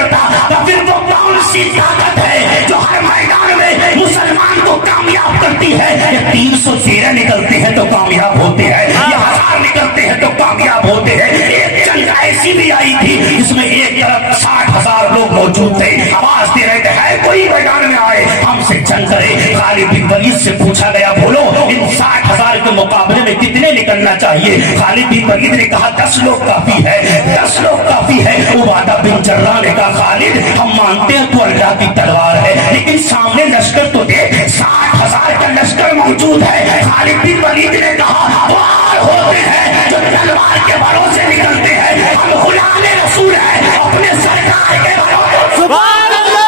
کرتا تو پھر وہ کون سی طاقت ہے جو ہر میدان میں مسلمان کو کامیاب کرتی ہے؟ یہ 313 نکلتے ہیں تو کامیاب ہوتے ہیں، یہ 1000 نکلتے ہیں تو کامیاب ہوتے ہیں۔ ایک جنگ ایسی بھی آئی تھی جس میں ایک طرف 60,000 لوگ موجود تھے، آواز دے رہے تھے کوئی میدان میں آئے ہم سے جنگ کرے۔ خالد بن ولید سے پوچھا گیا بولو ان 60,000 کے مقابلے میں کتنے نکلنا چاہیے؟ خالد بن ولید نے کہا 10 لوگ کافی ہے، 10 لوگ کافی ہے۔ عبادہ بن جراح نے کہا خالد ہم مانتے ہیں تو اللہ کی تلوار ہے لیکن سامنے لشکر تو دے، 60,000 کا لشکر موجود ہے۔ خالد بن ولید نے کہا وار ہوتے ہیں جو تلوار کے بھروسے نکلتے ہیں، ہم غلام رسول ہیں اپنے سرکار کے بھروسے۔ سبحان اللہ۔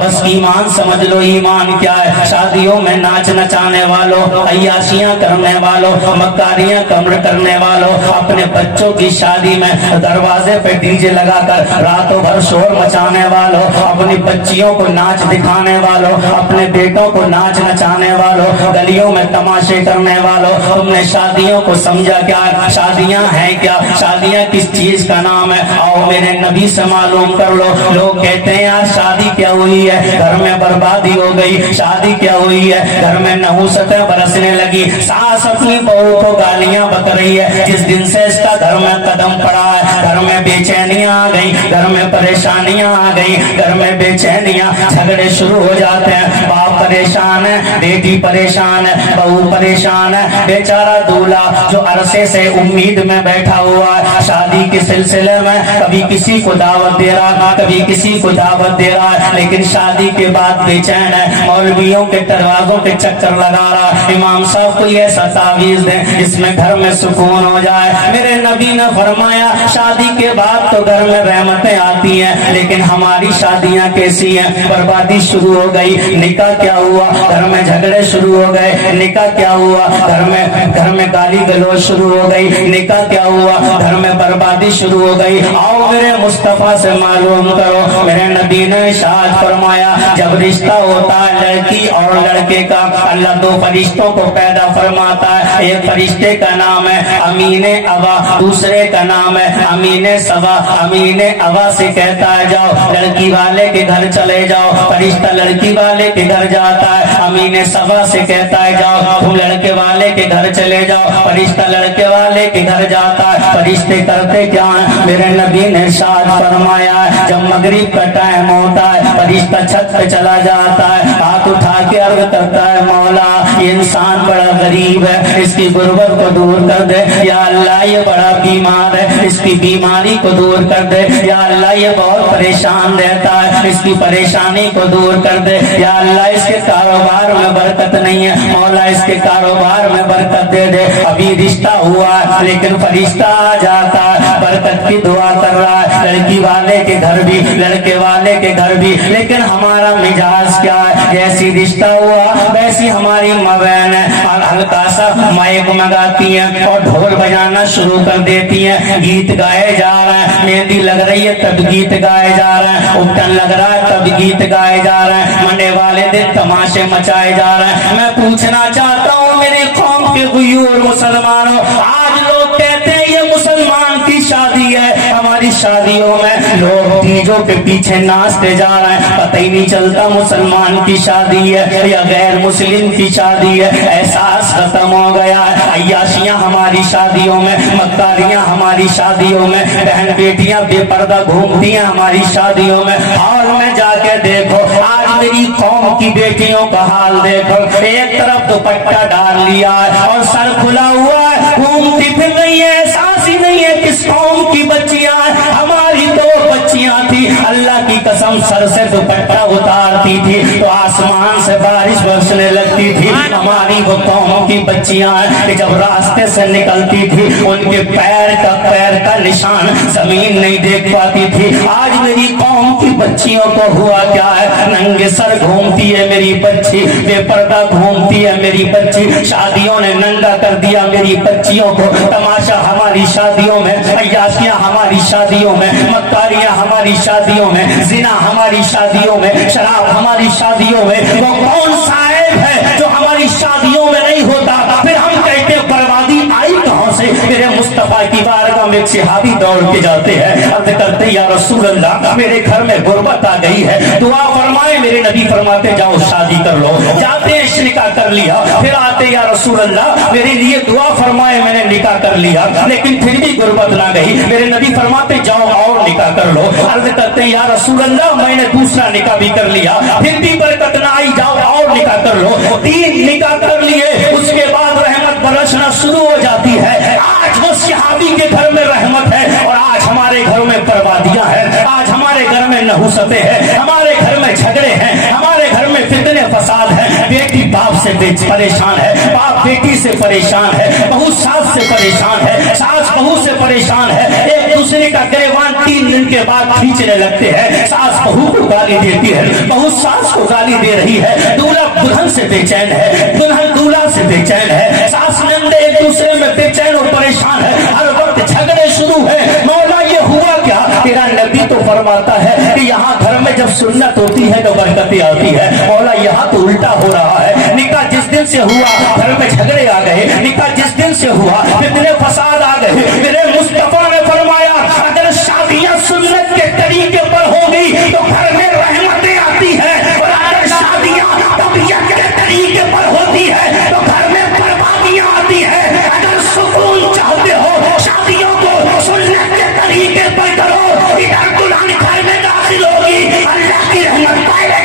بس ایمان سمجھ لو ایمان کیا ہے۔ شادیوں میں ناچ نچانے والوں، عیاشیاں کرنے والوں، مکاریاں کرنے والوں، اپنے بچوں کی شادی میں دروازے پہ ڈی جے لگا کر راتوں بھر شور مچانے والوں، اپنی بچیوں کو ناچ دکھانے والوں، اپنے بیٹوں کو ناچ نچانے والوں، گلیوں میں تماشے کرنے والوں، تم نے شادیوں کو سمجھا کیا؟ شادیاں ہیں کیا؟ شادیاں کس چیز کا نام ہے؟ آؤ میرے نبی سے معلوم کر لو۔ لوگ کہتے ہیں یار شادی کیا ہوئی ہے؟ گھر میں بربادی ہو گئی۔ شادی کیا ہوئی ہے؟ گھر میں نحوستیں برسنے لگی، ساس اپنی بہو کو گالیاں بک رہی ہے۔ جس دن سے اس کا گھر میں قدم پڑا ہے گھر میں بے چینیاں آ گئی، گھر میں پریشانیاں آ گئی، گھر میں بے چینیاں، جھگڑے شروع ہو جاتے ہیں۔ باپ پریشان ہے، بیٹی پریشان ہے، بہو پریشان ہے، بیچارہ دولہا جو عرصے سے امید میں بیٹھا ہوا ہے شادی کے سلسلے میں، کبھی کسی کو دعوت دے رہا، کبھی کسی کو دعوت دے رہا ہے، لیکن شادی کے بعد بے چین ہے، مولویوں کے دروازوں کے چکر لگا رہا۔ امام صاحب کو ایسا تعویذ دیں جس میں گھر میں سکون ہو جائے۔ میرے نبی نے فرمایا شادی کے بعد تو گھر میں رحمتیں آتی ہیں لیکن ہماری شادیاں کیسی ہیں؟ بربادی شروع ہو گئی۔ نکاح کیا ہوا؟ گھر میں جھگڑے شروع ہو گئے۔ نکاح کیا ہوا؟ گھر میں گالی گلوچ شروع ہو گئی۔ نکاح کیا ہوا؟ گھر میں بربادی شروع ہو گئی۔ آؤ میرے مصطفیٰ سے معلوم کرو۔ میرے نبی نے ارشاد فرمایا جب رشتہ ہوتا ہے لڑکی اور لڑکے کا، اللہ 2 فرشتوں کو پیدا فرماتا ہے۔ ایک فرشتے کا نام ہے امین ابا، دوسرے کا نام ہے امین سبا۔ امین ابا سے کہتا ہے جاؤ لڑکی والے کے گھر چلے جاؤ، فرشتہ لڑکی والے کے گھر جاتا ہے۔ امین سبا سے کہتا ہے جاؤ تم لڑکے والے کے گھر چلے جاؤ، فرشتہ لڑکے والے کے گھر جاتا ہے۔ فرشتے کرتے کیا ہیں؟ میرے نبی نے ارشاد فرمایا ہے جب مغرب کا ٹائم ہوتا ہے فرشتہ چھت پہ چلا جاتا ہے، ہاتھ اٹھا کے عرض کرتا ہے مولا یہ انسان بڑا غریب ہے، اس کی غربت کو دور کر دے۔ یا اللہ یہ بڑا بیمار ہے، اس کی بیماری کو دور کر دے۔ یا اللہ یہ بہت پریشان رہتا ہے، اس کی پریشانی کو دور کر دے۔ یا اللہ اس کے کاروبار میں برکت نہیں ہے، مولا اس کے کاروبار میں برکت دے دے۔ ابھی رشتہ ہوا ہے لیکن فرشتہ آ جاتا ہے، برکت کی دعا کر رہا ہے، لڑکی والے کے گھر بھی لڑکے والے کے گھر بھی، لیکن ہمارا مزاج کیا ہے؟ جیسی رشتہ ہوا ویسی ہماری مبین ہے، اور ہلکا سا مائک منگاتی ہیں اور ڈھول بجانا شروع کر دیتی ہیں، گیت گائے جا رہے ہیں، مہندی لگ رہی ہے تب گیت گائے جا رہے ہیں، اپٹن لگ رہا ہے تب گیت گائے جا رہے ہیں، منڈے والے دن تماشے مچائے جا رہے ہیں۔ میں پوچھنا چاہتا ہوں میرے قوم کے غیور مسلمانوں، آج لوگ کہتے ہیں یہ مسلمان کی شادی ہے، ہماری شادیوں میں لوگ ڈیجوں کے پیچھے ناچتے جا رہے ہیں، پتہ ہی نہیں چلتا مسلمان کی شادی ہے یا غیر مسلم کی شادی ہے، احساس ختم ہو گیا ہے۔ عیاشیاں ہماری شادیوں میں، مکاریاں ہماری شادیوں میں، بہن بیٹیاں بے پردہ گھومتی ہیں ہماری شادیوں میں۔ ہال میں جا کے دیکھو آج میری قوم کی بیٹیوں کا حال دیکھو، ایک طرف دوپٹہ ڈال لیا ہے اور سر کھلا ہوا ہے، گھومتی پھر رہی ہے، احساس ہی نہیں ہے کس قوم کی بچیاں ہیں۔ ہماری 2 بچیاں تھی، اللہ کی قسم سر سے دوپٹہ اتارتی تھی تو آسمان سے بارش برسنے لگتی تھی۔ ہماری وہ قوم کی بچیاں ہیں کہ جب راستے سے نکلتی تھی ان کے پیر کا نشان زمین نہیں دیکھ پاتی تھی۔ آج میری قوم کی بچیوں کو ہوا کیا ہے؟ ننگے سر گھومتی ہے میری بچی، بے پردہ گھومتی ہے میری بچی، شادیوں نے ننگا کر دیا میری بچیوں کو۔ تماشا ہماری شادیوں میں، عیاشیاں ہماری شادیوں میں، مکاریاں ہماری شادیوں میں، زنا ہماری شادیوں میں، شراب ہماری شادیوں میں۔ وہ کون سا عیب ہے جو ہماری شادیوں میں نہیں ہوتا؟ پھر ہم کہتے بربادی آئی کہاں سے؟ میرے مصطفیٰ کی بارگاہ तमाम एक सहाबी दौड़ के जाते हैं, अर्ज करते या रसूल अल्लाह मेरे घर में गुर्बत आ गई है, दुआ फरमाए। मेरे नबी फरमाते जाओ शादी कर लो। जाते हैं निकाह कर लिया, फिर आते या रसूल अल्लाह मेरे लिए दुआ फरमाए, मैंने निकाह कर लिया लेकिन फिर भी गुर्बत ना गई। मेरे नबी फरमाते जाओ और निकाह कर लो। अर्ज करते या रसूल अल्लाह मैंने दूसरा निकाह भी कर लिया, फिर भी बरकत ना आई, जाओ और निकाह कर लो। 3 निकाह कर लिए, उसके बाद रहमत बरसना शुरू हो जाती है। आज वो सहाबी के घर में रहमत है और आज हमारे घरों में बर्बादियां हैं, आज हमारे घर में नहुसतें हैं, हमारे घर में झगड़े हैं, हमारे घर में फितने फसाद है। बेटी बाप से परेशान है, बाप बेटी से परेशान है, बहू सास से परेशान है, सास बहू से परेशान है। एक दूसरे का गिरवान 3 दिन के बाद खींचने लगते हैं। सास बहू को गाली देती है, बहू सास को गाली दे रही है, दूल्हा दुल्हन से बेचैन है, दुल्हन दूल्हा से बेचैन है, सास नंदे एक दूसरे में बेचैन और परेशान है, हर वक्त झगड़े शुरू है। मौला ये हुआ क्या? तेरा नबी तो फरमाता है कि यहाँ घर में जब सुन्नत होती है तो बरकतें आती है। मौला यहाँ तो उल्टा हो रहा है। निकाह जिस दिन से हुआ घर में झगड़े आ गए, निकाह जिस दिन से हुआ कितने फसाद आ गए। मेरे मुस्तफा ने फरमाया अगर शादियां सुन्नत के तरीके पर होगी तो घर में रहमतें आती है, और अगर शादियां तबीयत के तरीके पर होती है तो घर में बर्बादियां आती है। अगर सुकून चाहते हो शादियों को सुन्नत के तरीके पर करो, इधर दुल्हन घर में दाखिल होगी, अल्लाह की रहमत पाएगा।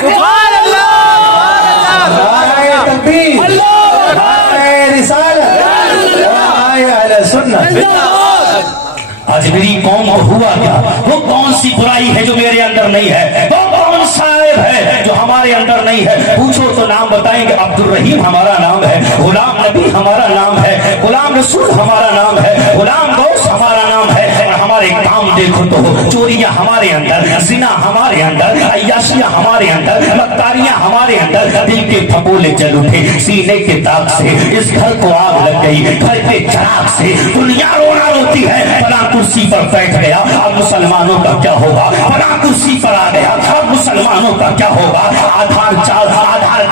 सुभान अल्लाह, नारे तकबीर, नारे रिसालत, नारे सुन्नत। आज मेरी कौम को हुआ क्या? वो कौन सी बुराई है जो मेरे अंदर नहीं है? वो कौन सा ऐब है जो हमारे अंदर नहीं है? पूछो तो नाम बताएंगे। अब्दुल रहीम हमारा नाम है, गुलाम नबी हमारा नाम है, गुलाम रसूल हमारा नाम है, गुलाम गौस हमारा नाम है। और हमारे काम देखो तो चोरियां हमारे अंदर, जिना हमारे अंदर, अय्याशियां हमारे अंदर, मक्कारियां हमारे अंदर। दिल के फपोले जल उठे सीने के दाग से, इस घर को आग लग गई घर के चराग से। दुनिया रोना रोती है, फला कुर्सी पर बैठ गया अब मुसलमानों का क्या होगा, फला कुर्सी पर आ गया अब मुसलमानों का क्या होगा। आधार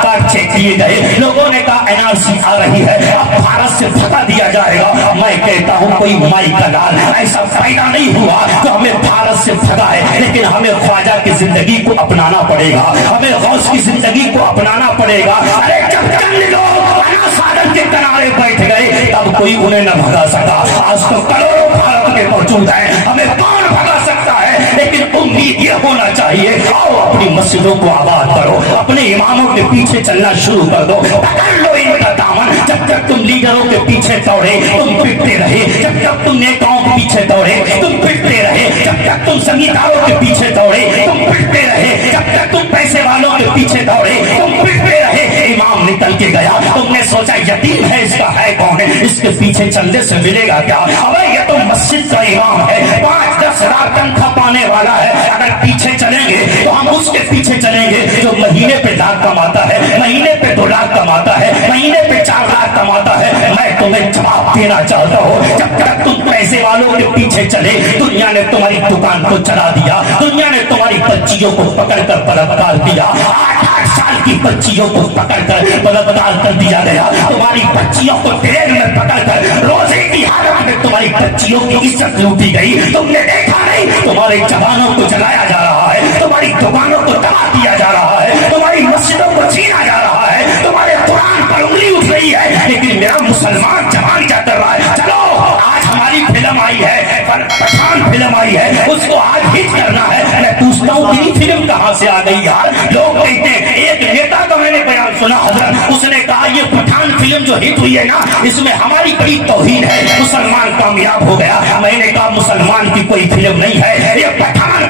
कार्ड चेक किए गए, लोगों ने कहा एनआरसी आ रही है, अब भारत से भगा दिया जाएगा। मैं कहता हूँ कोई माई का लाल ऐसा पैदा नहीं हुआ तो हमें भारत से भगाए, लेकिन हमें ख्वाजा की जिंदगी को अपनाना पड़ेगा, हमें गौस की जिंदगी को अपनाना पड़ेगा। अरे जब चंद लोग साधन के किनारे बैठ गए तब कोई उन्हें न भगा सका। आज तो करोड़ों भारत में मौजूद है, हमें कौन भगा सकता है? लेकिन उम्मीद ये होना चाहिए आओ अपनी मस्जिदों को आबाद करो, अपने इमामों के पीछे चलना शुरू कर दो, पकड़ लो इनका दामन। जब तक तुम लीडरों के पीछे दौड़े तुम पिटते रहे, जब तक तुम नेताओं के पीछे दौड़े तुम पिटते रहे, जब तक तुम संगीतकारों के पीछे दौड़े तुम पिटते रहे, जब तक तुम पैसे वालों के पीछे दौड़े तुम पिटते रहे। इमाम निकल के गया, तुमने सोचा यतीम है इसका है कौन है, इसके पीछे चलने से मिलेगा क्या? अबे ये तो मस्जिद का इमाम है, 5-10 हज़ार तनख्वाह पाने वाला है। अगर पीछे चलेंगे तो हम उसके पीछे चलेंगे जो महीने पे लाख कमाता है, महीने पे 2 लाख कमाता है, महीने पे 4 लाख कमाता है। मैं तुम्हें जवाब देना चाहता हूँ, जब तक तुम पैसे वालों के पीछे चले दुनिया ने तुम्हारी दुकान को चला दिया, दुनिया ने तुम्हारी बच्चियों को पकड़कर बलात्कार दिया। 8-8 साल की बच्चियों को पकड़कर बलात्कार कर दिया गया, तुम्हारी बच्चियों को ट्रेन में पकड़कर रोजे की हालत में तुम्हारी बच्चियों की इज्जत लूटी गई। तुमने देखा नहीं, तुम्हारे जवानों को जलाया जा रहा है, तुम्हारी दुकानों को तबाह किया जा रहा है, तुम्हारी मस्जिदों को छीना जा रहा है, तुम्हारे कुरान पर उंगली उठ रही है। लेकिन मेरा मुसलमान जवान क्या कर रहा है? चलो आज हमारी फिल्म आई है, पठान फिल्म आई है, उसको आज हिट करना है। मैं पूछता हूँ तेरी फिल्म कहाँ से आ गई यार? लोग कहते हैं, एक नेता का मैंने बयान सुना हजरत, उसने कहा ये पठान फिल्म जो हिट हुई है ना इसमें हमारी बड़ी तौहीन है, मुसलमान कामयाब हो गया। मैंने कहा मुसलमान की कोई फिल्म नहीं है, ये पठान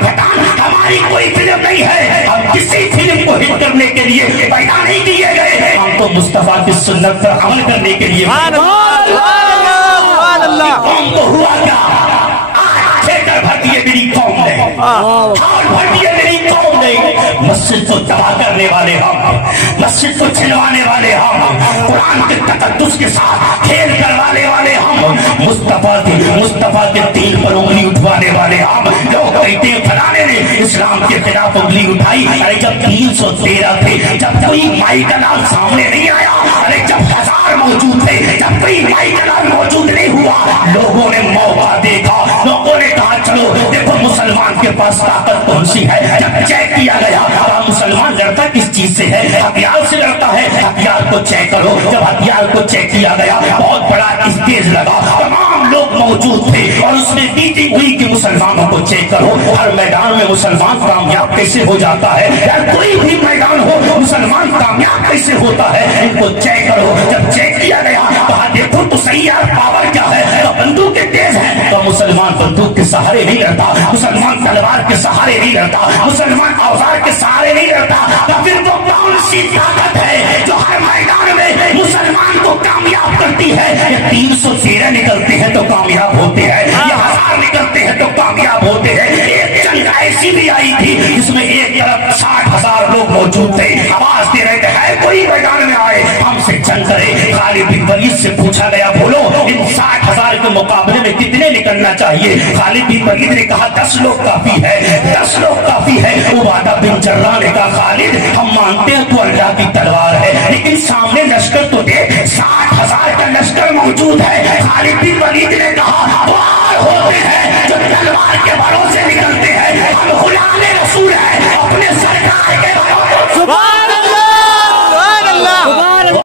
हमारी कोई फिल्म नहीं है। हम किसी फिल्म को हिट करने के लिए पैदा नहीं किए गए, हम तो मुस्तफा की सुन्नत पर अमल करने के लिए। कौम को हुआ क्या? थिएटर भर दिए मेरी कौम ने, हॉल भर दिए मेरी कौम ने। मस्जिद को तबाह करने वाले हम, मस्जिद को छिलवाने वाले हम, कुरान के तकद्दुस के साथ खेल करवाने वाले हम, मुस्तफा के दीन पर उंगली उठवाने वाले हम। लोग कहते हैं फलाने ने इस्लाम के खिलाफ उंगली उठाई। अरे जब 313 थे, जब कोई माई का नाम सामने नहीं आया, अरे जब 1000 मौजूद थे, जब कोई माई का नाम मौजूद नहीं हुआ, लोगों ने मौका दे के पास ताकत कौन सी है? जब चेक किया गया मुसलमान लड़ता किस चीज से है? हथियार से लड़ता है। हथियार को चेक करो। जब हथियार को चेक किया गया बहुत बड़ा स्टेज लगा, तमाम लोग मौजूद थे और उसमें मीटिंग हुई कि मुसलमानों को चेक करो। हर मैदान में मुसलमान कामयाब कैसे हो जाता है? यार कोई भी मैदान हो मुसलमान कामयाब कैसे होता है? इनको चेक करो। जब चेक किया गया कहा देखो तो सही यार पावर क्या है? तो बंदूक के तेज है। तो मुसलमान बंदूक के सहारे नहीं लड़ता, मुसलमान तलवार के सहारे नहीं लड़ता, मुसलमान औजार के सहारे नहीं लड़ता। तो फिर वो कौन सी ताकत है जो हर मैदान में मुसलमान को कामयाब करती है? ये 313 निकलते हैं तो कामयाब होते हैं, ये 1000 निकलते हैं तो कामयाब होते हैं। एक जंग ऐसी भी आई थी जिसमें एक तरफ 60,000 लोग मौजूद थे, आवाज दे रहे थे है कोई मैदान में आए हमसे जंग करे। खालिद बिन वलीद से पूछा गया बोलो इन 60,000 के मुकाबले में कितने निकलना चाहिए? खालिद बिन वलीद ने कहा 10 लोग काफी है, 10 लोग काफी है। उबादा बिन जर्राह ने कहा खालिद हम मानते हैं तू अल्लाह की तलवार है, लेकिन सामने लश्कर तो देख 60,000 का लश्कर मौजूद है। खालिद बिन वलीद ने कहा